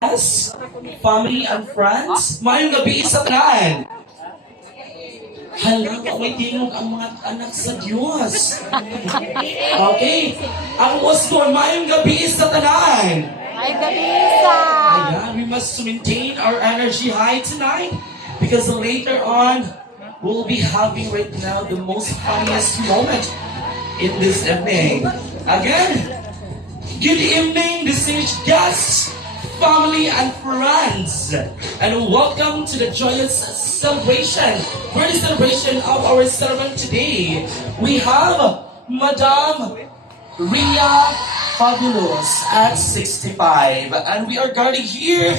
Yes, family and friends, maayong gabi sa tanan. Hala, may tingog ang mga anak sa Diyos. Okay, ang waston, maayong gabi sa tanan. Ay, Gabisa! Ayan, we must maintain our energy high tonight because later on, we'll be having right now the most funniest moment in this evening. Again, good evening, distinguished guests, family and friends, and welcome to the joyous celebration, birthday celebration of our celebrant today. We have Madam Ria Fabulous at 65, and we are gathered here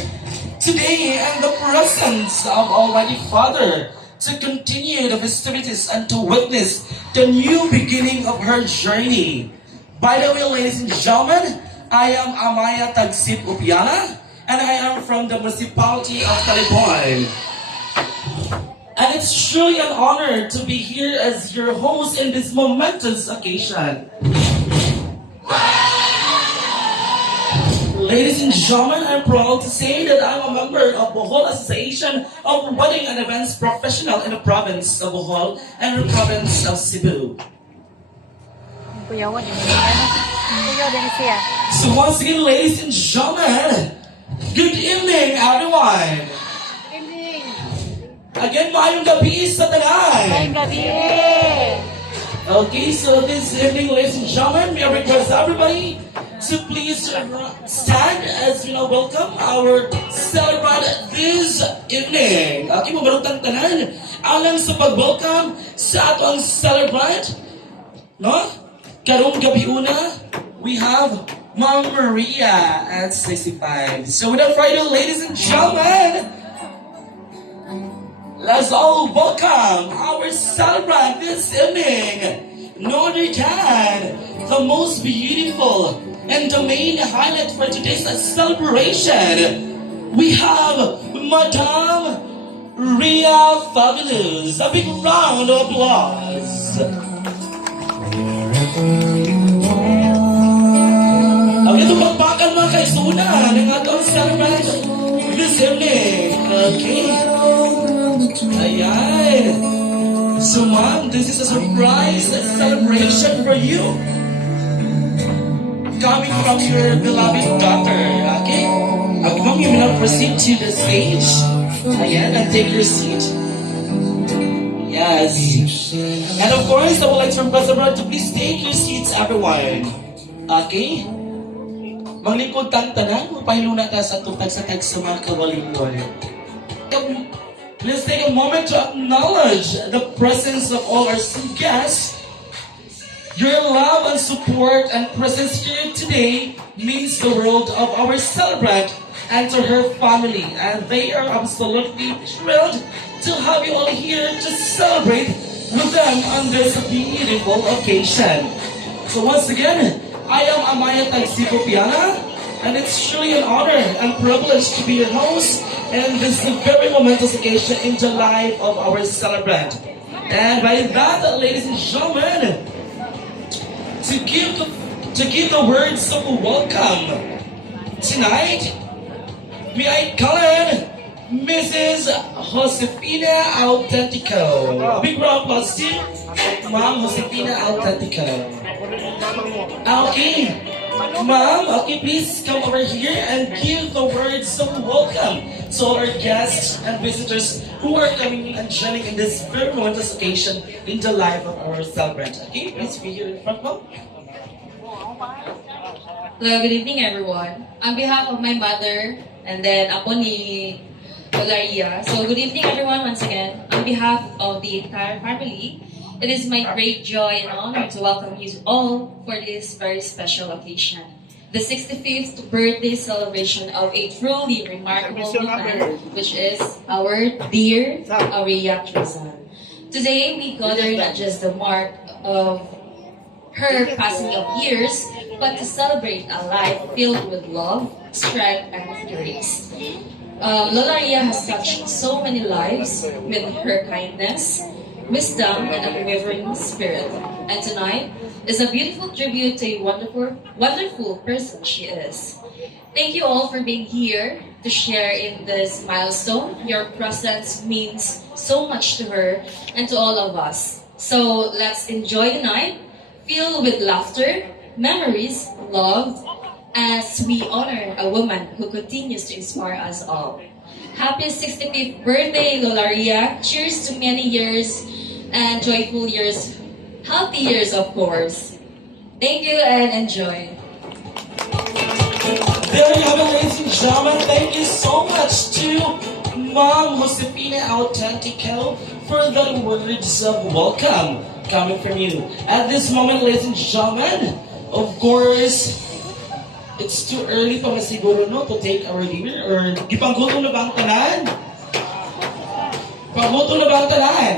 today in the presence of Almighty Father to continue the festivities and to witness the new beginning of her journey. By the way, ladies and gentlemen, I am Amaya Tagsip Upiana, and I am from the municipality of Talibon. And it's truly an honor to be here as your host in this momentous occasion. Ladies and gentlemen, I'm proud to say that I'm a member of Bohol Association of Wedding and Events Professional in the province of Bohol and the province of Cebu. Kuyawan, kuyaw din siya. So once again, ladies and gentlemen, good evening, everyone. Evening! Again, maayong gabi sa Ay, tanan. gabi! Okay, so this evening, ladies and gentlemen, may I request everybody to please stand as we now welcome our celebrant this evening. Okay, mabarutang tanan. Alang sa pag-welcome sa ato ang celebrant, no? Karong gabi una, we have Ma'am Maria at 65. So without further ado, ladies and gentlemen, let's all welcome our celebrant this evening. No other than the most beautiful and the main highlight for today's celebration. We have Madam Ria Fabulous. A big round of applause. Ang ito magpakan mga kaisuna ng atong celebrant this evening. Okay. Ayan. So ma'am, this is a surprise celebration for you. Coming from your beloved daughter. Okay? Ma'am, you will now proceed to the stage. Ayan, and take your seat. Yes. And of course, I would like to request everyone to please take your seats, everyone. Okay? Manglikod tang tanan, upahiluna ta sa tutag sa tag sa mga kawalingon. Please take a moment to acknowledge the presence of all our guests. Your love and support and presence here today means the world of our celebrant and to her family. And they are absolutely thrilled to have you all here to celebrate with them on this beautiful occasion. So once again, I am Amaya Tagsip Piana, and it's truly an honor and privilege to be your host in this very momentous occasion in the life of our celebrant. And by that, ladies and gentlemen, to give the words of welcome tonight, may I call in Mrs. Josefina Autentico. A big round of applause to Ma'am Josefina Autentico. Okay, Ma'am, okay, please come over here and give the words of welcome to all our guests and visitors who are coming and joining in this very momentous occasion in the life of our celebrant. Okay, please be here in front, Ma'am. Hello, good evening everyone. On behalf of my mother and then ako ni Valeria. So good evening everyone once again. On behalf of the entire family, it is my great joy and honor to welcome you all for this very special occasion. The 65th birthday celebration of a truly remarkable woman, which is our dear Aurea Trizan. Today we gather not just the mark of her passing of years, but to celebrate a life filled with love, strength, and grace. Lola Ria has touched so many lives with her kindness, wisdom, and unwavering spirit. And tonight is a beautiful tribute to a wonderful person she is. Thank you all for being here to share in this milestone. Your presence means so much to her and to all of us. So let's enjoy the night, filled with laughter, memories, love, as we honor a woman who continues to inspire us all. Happy 65th birthday, Lola Ria. Cheers to many years and joyful years, healthy years, of course. Thank you and enjoy. There you have it, ladies and gentlemen. Thank you so much to Mom Josefina Autentico for the words of welcome coming from you. At this moment, ladies and gentlemen, of course, it's too early pa masiguro no to take our dinner or ipanggutom na ba ang tanan? Panggutom na ba ang tanan?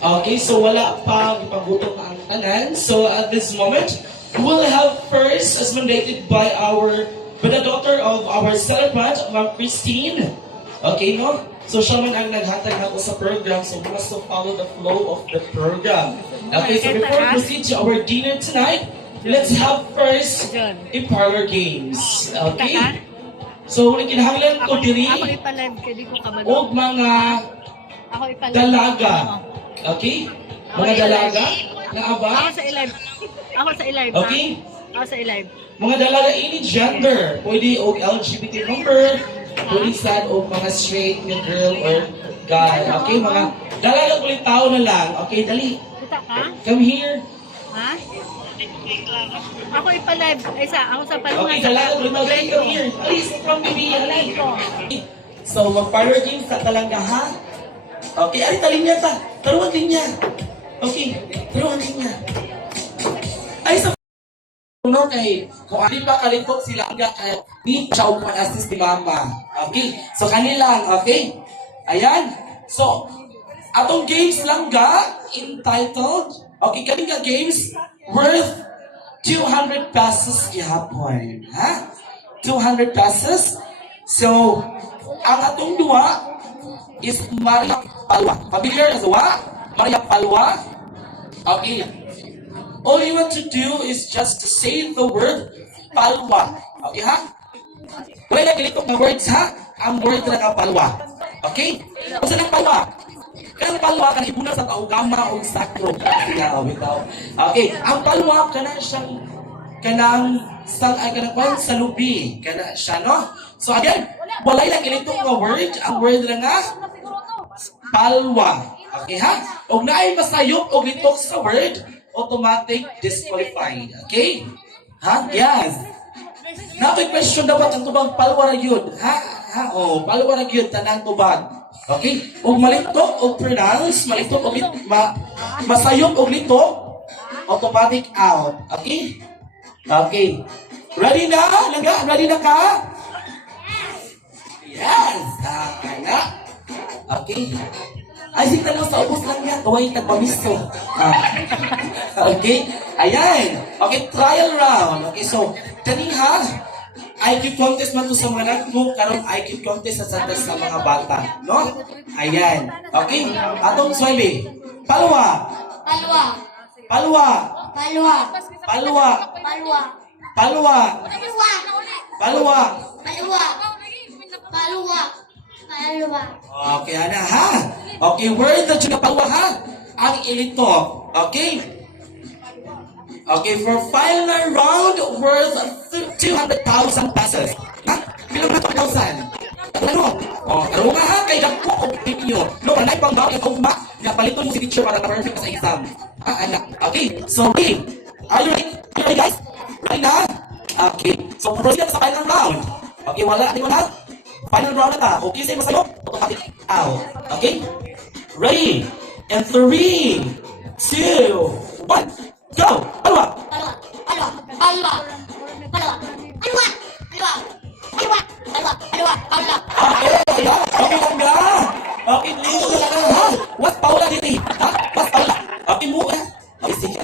Okay, so wala pa ipanggutom ang tanan. So at this moment, we'll have first, as mandated by the daughter of our celebrant, Ma'am Christine. Okay, no? So siya man ang naghatag ako sa program, so we must follow the flow of the program. Okay, so before we proceed to our dinner tonight, let's have first a parlor games. Okay? So, ulit kinahanglan ko diri Ako ipalive, kaya di ko kabalo. og mga Ako ipalive. dalaga. Okay? Mga dalaga na aba. Ako sa ilive. Ako sa ilive. Okay? Ako sa ilive. Mga dalaga any gender. Pwede og LGBT number. Pwede sad og mga straight na girl or guy. Okay? Mga dalaga ulit tao na lang. Okay, dali. Kita ka? Come here. Ha? Ako ipalive. Ako sa palungan. Okay, dalaga ulit tao. Dali, come here. Alis, come baby. Alis. So, mag-parlor game sa talangga, ha? Okay, ay, talinya ta. Taruan linya. Okay, taruan linya. Ay, sa no kay kung ano ba kalipot sila hanggang di siya mag-assist ni mama. Okay, so kanilang, okay? Ayan. So, atong games lang entitled, okay, kaninga games worth 200 pesos ihapon. Ha? 200 pesos. So, ang atong duwa is Maria Palwa. Familiar as wa? Maria Palwa. Okay. All you want to do is just to say the word palwa. Okay, ha? Wala na ganito na words, ha? Ang word na ka palwa. Okay? Kung saan ang palwa? Kaya ang palwa, kan ibuna sa taugama o sakro. Bitaw. Okay, ang palwa, kanang sa lubi. Kana siya, no? So again, wala na ganito nga word. Ang word na nga, palwa. Okay, ha? Og naay masayop og litok sa word, automatic disqualified. Okay? Ha? Yes. Nakoy question dapat ang tubag palwa ra gyud. Ha? Oh, palwa ra gyud tanang tubag. Okay? Og malitok og pronounce, malitok og masayop og litok, automatic out. Okay? Okay. Ready na? Langga, ready na ka? Yes. Nga. Okay. Ay, sige lang sa ubos lang yan. Kaway tagpamisto. Okay? Ayan. Okay, trial round. Okay, so, kaniha, IQ contest man to sa mga nagmo, karon IQ contest sa mga bata. No? Ayan. Okay? Atong Swiley. Palwa. Palwa. Palwa. Palwa. Palwa. Palwa. Palwa. Palwa. Palwa. Palwa. Palwa. Palwa. Okay, ana ha? Okay, word na dyan palwa ha? Ang ilitok. Okay? Okay, for final round, worth 200,000 pesos. Ha? Bilang na 2,000? Ano? O, taro nga ha, kay Gagpo o Pinyo. No, panay pang bawang yung ugma, napaliton mo si teacher para na-perfect sa exam. Ha, anak. Okay, so ready? Are you ready? Are you ready, guys? Ready na? Okay, so proceed na sa final round. Okay, wala, di wala? Final round na ta. Okay, sa'yo masayok, automatic out. Okay? Ready? And 3, 2, 1. Go! Palwa! Palwa. Palwa. Palwa. Palwa. Palwa. Palwa. Palwa. Palwa. Palwa. Palwa. Okay, ha? Okay lang nga. Okay, dito na lang ha. What Paula dito? Ha? What Paula? Okay mo, ha? Okay, sige.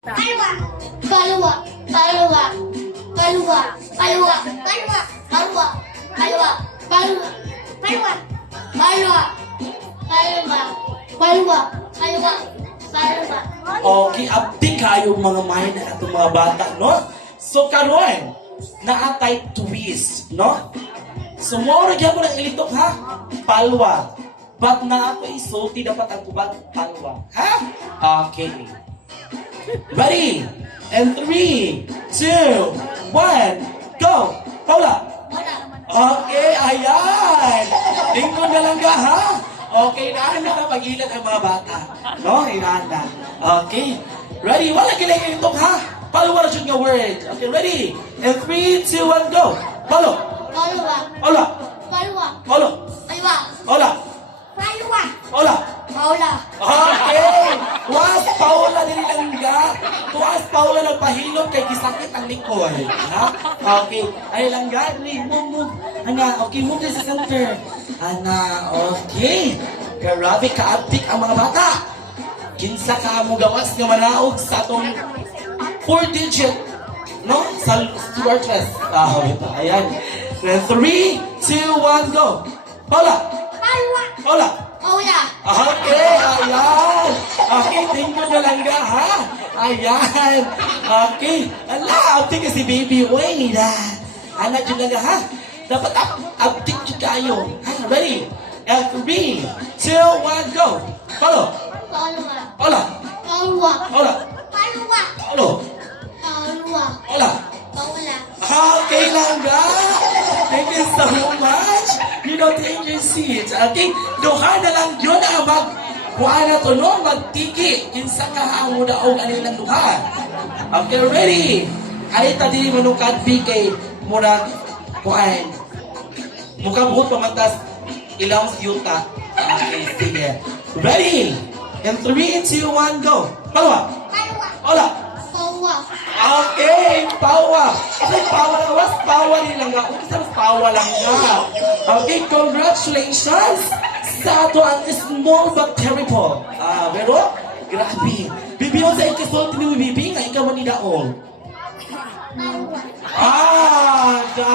Kalwa. Kalwa. Kalwa. Kalwa. Kalwa. Kalwa. Kalwa. Kalwa. Kalwa. Kalwa. Kalwa. Kalwa. Kalwa. Kalwa. Kalwa. Okay, abdi kayo mga mahin na itong mga bata, no? So, karon naatay twist, no? So, mo nagyan ko ng ilitok, ha? Palwa. But na ako isulti, dapat ang tubag palwa. Ha? Okay. Ready? And 3, 2, 1, go! Paula! Wala. Okay, ayan! Lingkod na lang ka, ha? Okay, naanda ka pag-ilan ang mga bata. No? Inaanda. Okay. Ready? Wala kilang ilitok, ha? Palwa na nga word. Okay, ready? And 3, 2, 1, go! Palo! Kalwa. Paula! Kalwa. Palo! Kalwa. Paula! Kalwa. Paula! Paula. Okay! Tuwas Paula din langga. Tuwas Paula nagpahilot kay gisakit ang likod. Ha? Okay. Ay langga, move. Ana, okay, move din sa center. Ana, okay. Grabe kaabtik ang mga bata. Kinsa ka mo gawas nga manaog sa atong 4-digit, no? Sa stewardess. Ito. Ayan. 3, 2, 1, go. Paula! Kalwa. Paula! Paula. Okay, ayan. Okay, tingnan na lang ka, ha? Ayan. Okay. Ala, update ka si Baby Wayne, ha? Anak yun lang, ha? Dapat update yun kayo. Ha? Ready? And 3, 2, 1, go. Follow. Kalwa. Hola. Kalwa. Hola. Kalwa. Follow. Kalwa. Hola. Paula. Okay lang, ga. Thank you so much. You don't take your seat. Okay? Duha na lang yun ang kuha na to, no? Magtiki. Kinsa ka ang mudaog anilang duha. Okay, ready? Ay, tadi manukad PK murag kuhain. Mukhang buhot pamantas ilang yuta. Okay, sige. Ready? And 3, 2, 1, go. Palawa. Kalwa. Hola. Paula. Okay, pawa. Kasi pawa lang, was pawa rin lang nga. Kasi mas pawa lang nga. Okay, congratulations sa ato ang small but terrible. Pero, grabe. Bibiyon sa ikasol, tiniwibibi nga ikaw manidaol. Da.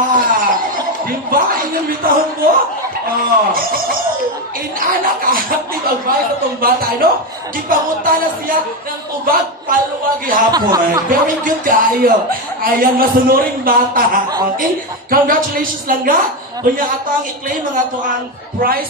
Diba? Inyong bitahon mo? Inanak aktive ang bayan na itong bata, ano? Gipangunta na siya ng tubag palwa gihapon. Very good kayo. Ayan, masunuring bata. Okay? Congratulations lang nga. Kunya ato ang i-claim ang ato ang prize.